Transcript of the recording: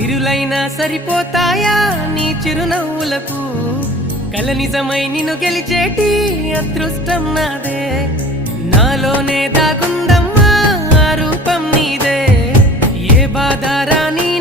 సిరులైనా సరిపోతాయా నీ చిరునవ్వులకు కల నిజమై నిన్ను గెలిచేటి అదృష్టం నాదే నాలోనే దాగుందమ్మా ఆ రూపం నీదే ఏ బాధ రాని